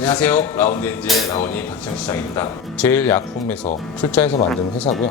안녕하세요. 라운드엔지의 라온이 박지영 시장입니다. 제일 약품에서 출자해서 만드는 회사고요.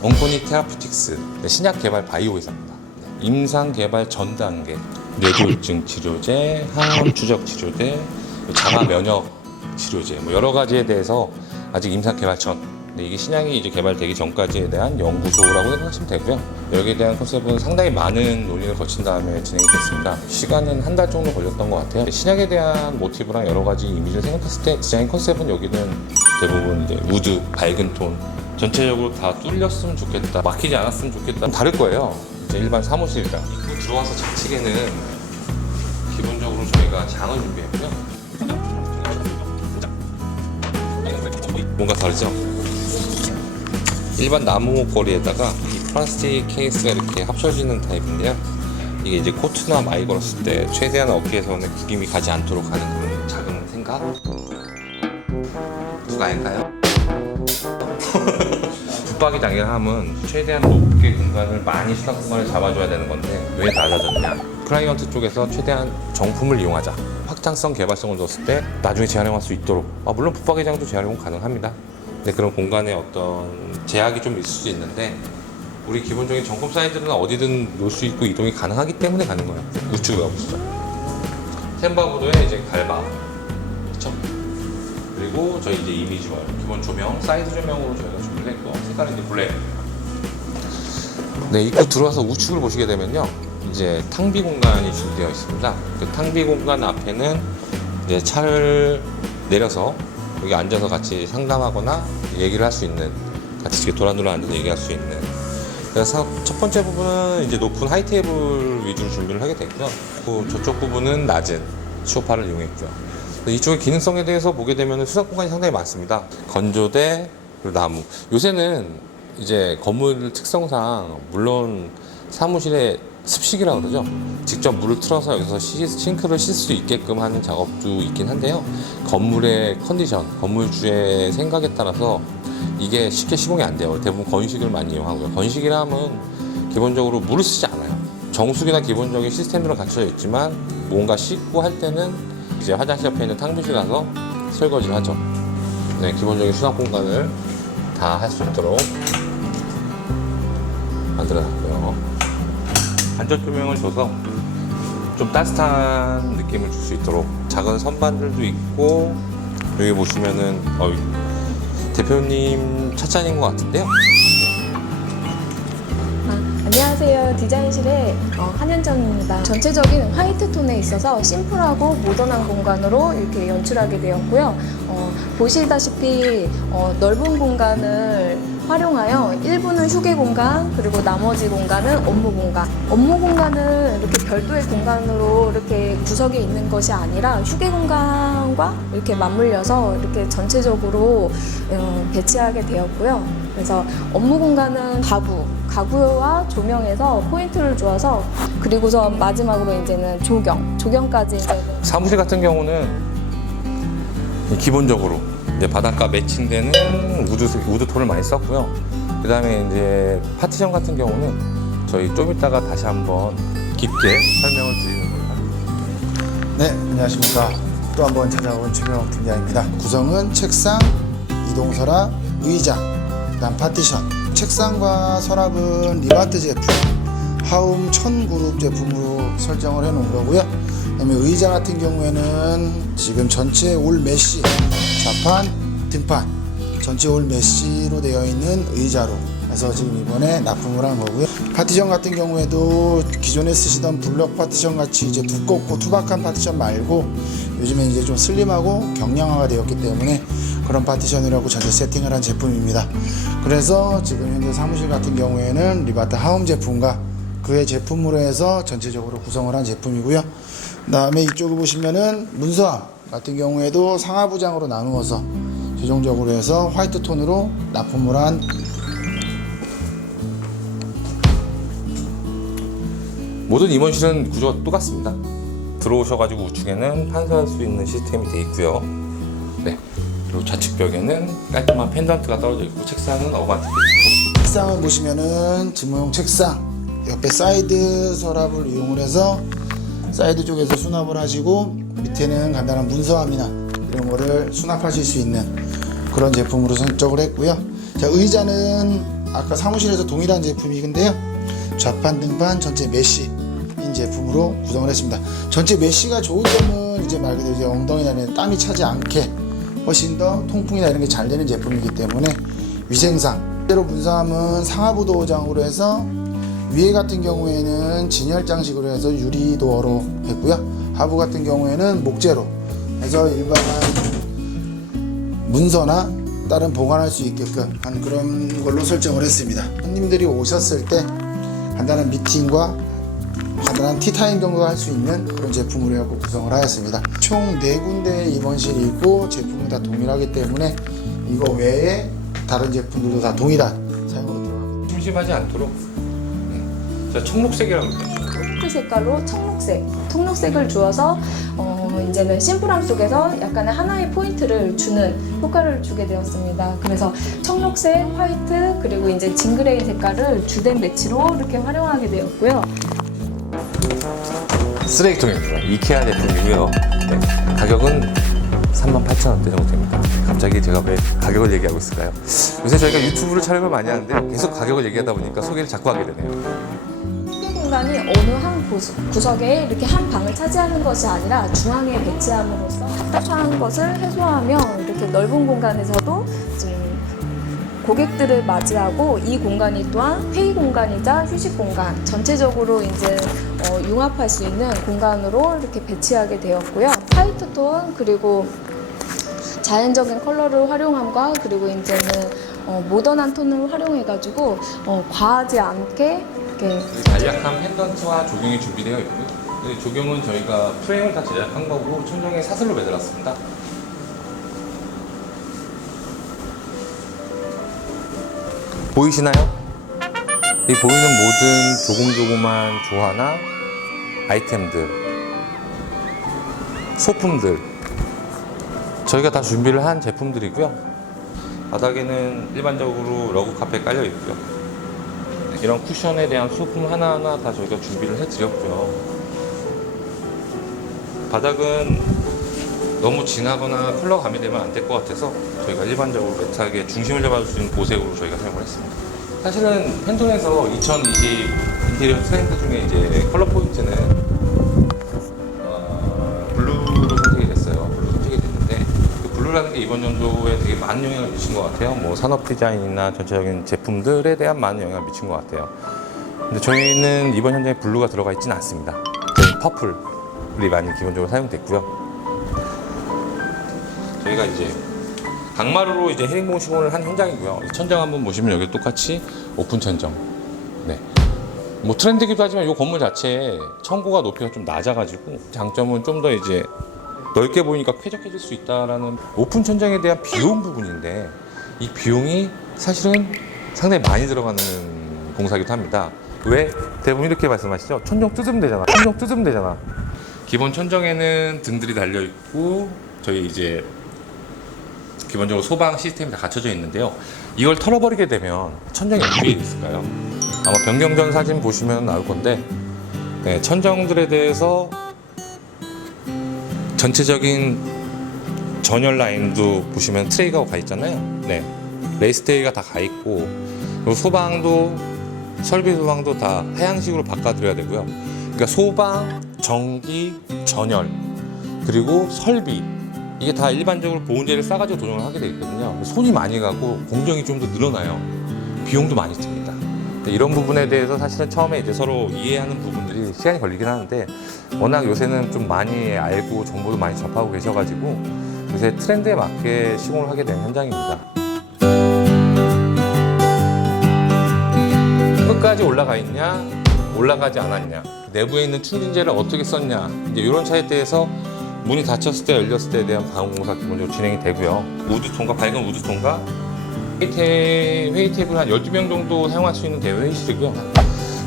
옹코니 테라퓨틱스, 신약 개발 바이오 회사입니다. 임상 개발 전 단계, 뇌졸중 치료제, 항암 추적 치료제, 자가 면역 치료제, 여러 가지에 대해서 아직 임상 개발 전. 이게 신약이 이제 개발되기 전까지에 대한 연구소라고 생각하시면 되고요. 여기에 대한 컨셉은 상당히 많은 논의를 거친 다음에 진행이 됐습니다. 시간은 한 달 정도 걸렸던 것 같아요. 신약에 대한 모티브랑 여러 가지 이미지를 생각했을 때 디자인 컨셉은 여기는 대부분 이제 우드, 밝은 톤, 전체적으로 다 뚫렸으면 좋겠다, 막히지 않았으면 좋겠다. 다를 거예요. 이제 일반 사무실이랑 입구 들어와서 좌측에는 기본적으로 저희가 장을 준비했고요. 뭔가 다르죠? 일반 나무 목걸이에다가 이 플라스틱 케이스가 이렇게 합쳐지는 타입인데요. 이게 이제 코트나 마이 걸었을 때 최대한 어깨에서는 구김이 가지 않도록 하는 그런 작은 생각? 누가 할까요? 붙박이 장애함은 최대한 높게 공간을 많이 수납 공간을 잡아줘야 되는 건데 왜 낮아졌냐? 클라이언트 쪽에서 최대한 정품을 이용하자, 확장성, 개발성을 줬을 때 나중에 재활용할 수 있도록, 물론 붙박이장도 재활용 가능합니다. 근데 그런 공간에 어떤 제약이 좀 있을 수 있는데 우리 기본적인 정품 사이즈는 어디든 놓을 수 있고 이동이 가능하기 때문에 가는 거예요. 우측에 가보시죠. 템바구도에 이제 갈바, 그쵸? 그리고 저희 이제 이미지월 기본 조명, 사이드 조명으로 저희가 준비를 했고 색깔은 이제 블랙. 네, 입구 들어와서 우측을 보시게 되면요, 이제 탕비 공간이 준비되어 있습니다. 그 탕비 공간 앞에는 이제 차를 내려서 여기 앉아서 같이 상담하거나 얘기를 할 수 있는, 같이 이렇게 도란도란 앉아서 얘기할 수 있는. 그래서 첫 번째 부분은 이제 높은 하이 테이블 위주로 준비를 하게 됐고요. 저쪽 부분은 낮은 소파를 이용했고요. 이쪽의 기능성에 대해서 보게 되면 수납 공간이 상당히 많습니다. 건조대, 그리고 나무. 요새는 이제 건물 특성상 물론 사무실에 습식이라고 그러죠. 직접 물을 틀어서 여기서 싱크를 씻을 수 있게끔 하는 작업도 있긴 한데요. 건물의 컨디션, 건물주의 생각에 따라서 이게 쉽게 시공이 안 돼요. 대부분 건식을 많이 이용하고요. 건식이라 하면 기본적으로 물을 쓰지 않아요. 정수기나 기본적인 시스템들은 갖춰져 있지만 뭔가 씻고 할 때는 이제 화장실 옆에 있는 탕비실 가서 설거지를 하죠. 네, 기본적인 수납 공간을 다 할 수 있도록 만들어놨고요. 간접 조명을 줘서 좀 따뜻한 느낌을 줄 수 있도록 작은 선반들도 있고, 여기 보시면은 대표님 차찬인 것 같은데요. 안녕하세요. 디자인실의 한현정입니다. 전체적인 화이트 톤에 있어서 심플하고 모던한 공간으로 이렇게 연출하게 되었고요. 보시다시피 넓은 공간을 활용하여 일부는 휴게 공간, 그리고 나머지 공간은 업무 공간. 업무 공간은 이렇게 별도의 공간으로 이렇게 구석에 있는 것이 아니라 휴게 공간과 이렇게 맞물려서 이렇게 전체적으로 배치하게 되었고요. 그래서 업무 공간은 가구와 조명에서 포인트를 주어서, 그리고서 마지막으로 이제는 조경까지 이제. 사무실 같은 경우는 기본적으로 이제 바닷가 매칭되는 우드 톤을 많이 썼고요. 그 다음에 이제 파티션 같은 경우는 저희 좀 이따가 다시 한번 깊게 설명을 드리는 겁니다. 네, 안녕하십니까. 또 한번 찾아온 최명욱 팀장입니다. 구성은 책상, 이동서랍, 의자, 그다음 파티션. 책상과 서랍은 리바트 제품, 하움 1000그룹 제품으로 설정을 해놓은 거고요. 그다음에 의자 같은 경우에는 지금 전체 올 메쉬, 좌판, 등판 전체 올 메쉬로 되어 있는 의자로 해서 지금 이번에 납품을 한 거고요. 파티션 같은 경우에도 기존에 쓰시던 블럭 파티션 같이 이제 두껍고 투박한 파티션 말고 요즘에 이제 좀 슬림하고 경량화가 되었기 때문에 그런 파티션이라고 전체 세팅을 한 제품입니다. 그래서 지금 현재 사무실 같은 경우에는 리바트 하움 제품과 그의 제품으로 해서 전체적으로 구성을 한 제품이고요. 그 다음에 이쪽을 보시면은 문서함 같은 경우에도 상하부장으로 나누어서 최종적으로 해서 화이트 톤으로 납품을 한. 모든 임원실은 구조가 똑같습니다. 들어오셔가지고 우측에는 판사할 수 있는 시스템이 되어 있고요. 네, 그리고 좌측 벽에는 깔끔한 펜던트가 떨어져 있고, 책상은 어반트. 책상을 보시면은 집무용 책상, 옆에 사이드 서랍을 이용을 해서 사이드 쪽에서 수납을 하시고, 밑에는 간단한 문서함이나 이런 거를 수납하실 수 있는 그런 제품으로 선정을 했고요. 자, 의자는 아까 사무실에서 동일한 제품이근데요. 좌판 등반 전체 메쉬인 제품으로 구성을 했습니다. 전체 메쉬가 좋은 점은 이제 말 그대로 이제 엉덩이나 땀이 차지 않게 훨씬 더 통풍이나 이런 게 잘 되는 제품이기 때문에 위생상 실제로 문삼은 상하부도장으로 해서 위에 같은 경우에는 진열장식으로 해서 유리도어로 했고요. 하부 같은 경우에는 목재로 해서 일반한 문서나 다른 보관할 수 있게끔 한 그런 걸로 설정을 했습니다. 손님들이 오셨을 때 간단한 미팅과 간단한 티타임 정도 할 수 있는 그런 제품으로 해서 구성을 하였습니다. 총 4군데의 입원실이 있고 제품은 다 동일하기 때문에 이거 외에 다른 제품들도 다 동일한 사용으로 들어가겠습니다. 심심하지 않도록 청록색이라고 그러죠. 핑크 색깔로 청록색을 주어서 이제는 심플함 속에서 약간의 하나의 포인트를 주는 효과를 주게 되었습니다. 그래서 청록색, 화이트, 그리고 이제 징그레이 색깔을 주된 매치로 이렇게 활용하게 되었고요. 쓰레기통입니다. 이케아 제품이고요. 네, 가격은 38,000원대 정도 됩니다. 갑자기 제가 왜 가격을 얘기하고 있을까요? 요새 저희가 유튜브를 촬영을 많이 하는데 계속 가격을 얘기하다 보니까 소개를 자꾸 하게 되네요. 공간이 어느 한 구석에 이렇게 한 방을 차지하는 것이 아니라 중앙에 배치함으로써 답답한 것을 해소하며 이렇게 넓은 공간에서도 지금 고객들을 맞이하고 이 공간이 또한 회의 공간이자 휴식 공간 전체적으로 이제 융합할 수 있는 공간으로 이렇게 배치하게 되었고요. 화이트 톤 그리고 자연적인 컬러를 활용함과 그리고 이제는 모던한 톤을 활용해가지고 과하지 않게 이렇게 간략한 펜던트와 조경이 준비되어 있고요. 네, 조경은 저희가 프레임을 다 제작한 거고 천정에 사슬로 매달았습니다. 보이시나요? 이 보이는 모든 조금조금한 조화나 아이템들, 소품들 저희가 다 준비를 한 제품들이고요. 바닥에는 일반적으로 러그 카펫 깔려 있고요. 이런 쿠션에 대한 소품 하나하나 다 저희가 준비를 해드렸고요. 바닥은 너무 진하거나 컬러 가미되면 안 될 것 같아서 저희가 일반적으로 매트하게 중심을 잡아줄 수 있는 보색으로 저희가 사용을 했습니다. 사실은 팬톤에서 2020 인테리어 트렌드 중에 이제 컬러 포인트는 블루로 선택이 됐어요. 블루 선택이 됐는데 그 블루라는 게 이번 연도에 되게 많은 영향을 미친 것 같아요. 뭐 산업 디자인이나 전체적인 제품들에 대한 많은 영향을 미친 것 같아요. 근데 저희는 이번 현장에 블루가 들어가 있지는 않습니다. 저희는 퍼플이 많이 기본적으로 사용됐고요. 저희가 이제 강마루로 이제 헤링봉 시공을 한 현장이고요. 천장 한번 보시면 여기 똑같이 오픈 천정. 네. 뭐 트렌드기도 하지만 이 건물 자체에 천고가 높이가 좀 낮아가지고 장점은 좀 더 이제 넓게 보이니까 쾌적해질 수 있다라는 오픈 천정에 대한 비용 부분인데 이 비용이 사실은 상당히 많이 들어가는 공사기도 합니다. 왜? 대부분 이렇게 말씀하시죠. 천정 뜯으면 되잖아. 천정 뜯으면 되잖아. 기본 천정에는 등들이 달려 있고 저희 이제 기본적으로 소방 시스템이 다 갖춰져 있는데요. 이걸 털어버리게 되면 천정이 어디에 있을까요? 아마 변경전 사진 보시면 나올 건데 네, 천정들에 대해서 전체적인 전열 라인도 보시면 트레이가 가 있잖아요. 네, 레이스 트레이가 다 가 있고 그리고 소방도 설비 소방도 다 하향식으로 바꿔드려야 되고요. 그러니까 소방, 전기, 전열 그리고 설비 이게 다 일반적으로 보온재를 싸가지고 도정을 하게 되어 있거든요. 손이 많이 가고 공정이 좀 더 늘어나요. 비용도 많이 듭니다. 이런 부분에 대해서 사실은 처음에 이제 서로 이해하는 부분들이 시간이 걸리긴 하는데 워낙 요새는 좀 많이 알고 정보도 많이 접하고 계셔가지고 요새 트렌드에 맞게 시공을 하게 된 현장입니다. 끝까지 올라가 있냐, 올라가지 않았냐, 내부에 있는 충진재를 어떻게 썼냐 이제 이런 차이에 대해서 문이 닫혔을 때 열렸을 때에 대한 방음공사 기본적으로 진행이 되고요. 우드톤과 밝은 우드톤과 회의 테이블 한 12명 정도 사용할 수 있는 대회의실이고요.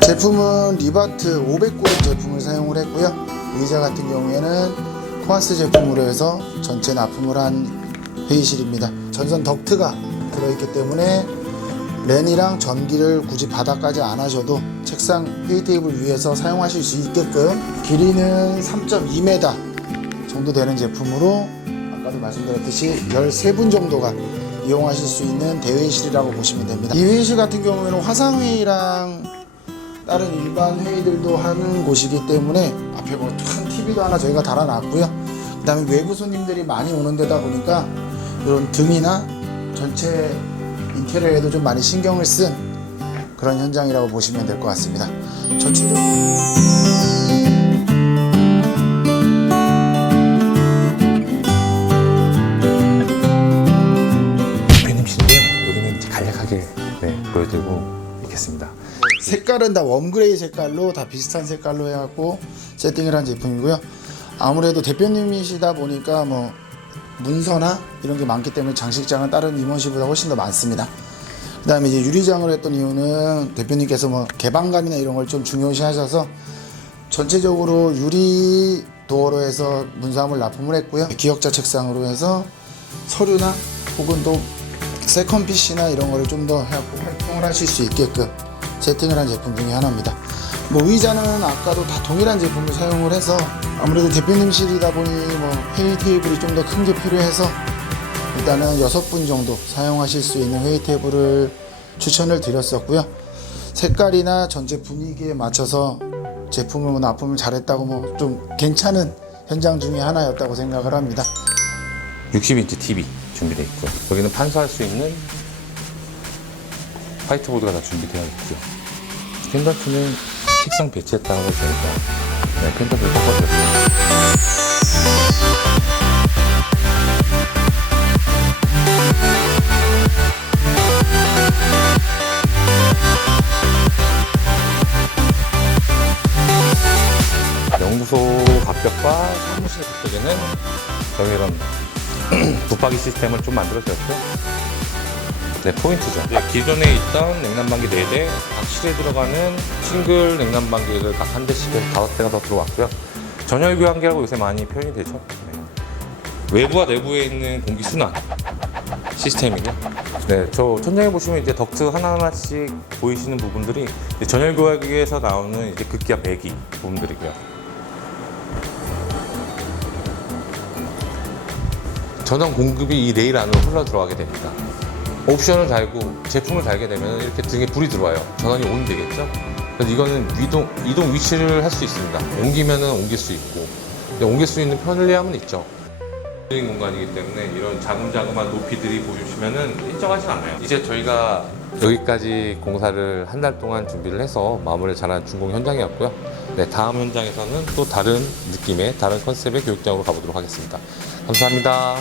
제품은 리바트 500고름 제품을 사용을 했고요. 의자 같은 경우에는 코아스 제품으로 해서 전체 납품을 한 회의실입니다. 전선 덕트가 들어있기 때문에 랜이랑 전기를 굳이 바닥까지 안 하셔도 책상 회의 테이블 위에서 사용하실 수 있게끔 길이는 3.2m 정도 되는 제품으로 아까 아까도 말씀드렸듯이 13분 정도가 이용하실 수 있는 대회실이라고 보시면 됩니다. 이 회의실 같은 경우에는 화상회의랑 다른 일반 회의들도 하는 곳이기 때문에 앞에 뭐 큰 TV도 하나 저희가 달아놨고요. 그 다음에 외부 손님들이 많이 오는 데다 보니까 이런 등이나 전체 인테리어에도 좀 많이 신경을 쓴 그런 현장이라고 보시면 될 것 같습니다. 전체적으로 대표님실인데요. 여기는 이제 간략하게 보여드리고 있겠습니다. 색깔은 다 웜그레이 색깔로 다 비슷한 색깔로 해갖고 세팅을 한 제품이고요. 아무래도 대표님이시다 보니까 뭐 문서나 이런 게 많기 때문에 장식장은 다른 임원실보다 훨씬 더 많습니다. 그 다음에 이제 유리장을 했던 이유는 대표님께서 뭐 개방감이나 이런 걸 좀 중요시 하셔서 전체적으로 유리 도어로 해서 문서함을 납품을 했고요. 기역자 책상으로 해서 서류나 혹은 또 세컨 PC나 이런 거를 좀 더 해갖고 활동을 하실 수 있게끔 세팅을 한 제품 중에 하나입니다. 뭐 의자는 아까도 다 동일한 제품을 사용을 해서 아무래도 대표님실이다 보니 뭐 회의 테이블이 좀 더 큰 게 필요해서 일단은 6분 정도 사용하실 수 있는 회의 테이블을 추천을 드렸었고요. 색깔이나 전체 분위기에 맞춰서 제품을 뭐 납품을 잘했다고 뭐 좀 괜찮은 현장 중에 하나였다고 생각을 합니다. 60인치 TV 준비되어 있고요. 여기는 판소할 수 있는 화이트보드가 다 준비되어 있고요. 펜던트는 책상 배치에 따라서 저희가 펜던트를 섞어드렸습니다. 연구소 가격과 사무실 가격에는 저희 이런 붙박이 시스템을 좀 만들어드렸고요. 네, 포인트죠. 기존에 있던 냉난방기 4대, 각 실에 들어가는 싱글 냉난방기를 각 한 대씩 해서 5대가 더 들어왔고요. 전열 교환기라고 요새 많이 표현이 되죠. 네. 외부와 내부에 있는 공기 순환 시스템이고요. 네, 저 천장에 보시면 이제 덕트 하나하나씩 보이시는 부분들이 이제 전열 교환기에서 나오는 이제 극기압 배기 부분들이고요. 전원 공급이 이 레일 안으로 흘러 들어가게 됩니다. 옵션을 달고 제품을 달게 되면 이렇게 등에 불이 들어와요. 전원이 온 되겠죠? 그래서 이거는 이동 위치를 할 수 있습니다. 옮기면은 옮길 수 있고, 근데 옮길 수 있는 편리함은 있죠. 공간이기 때문에 이런 자금자금한 높이들이 보시면은 일정하진 않아요. 이제 저희가 여기까지 공사를 한 달 동안 준비를 해서 마무리를 잘한 준공 현장이었고요. 네, 다음 현장에서는 또 다른 느낌의 다른 컨셉의 교육장으로 가보도록 하겠습니다. 감사합니다.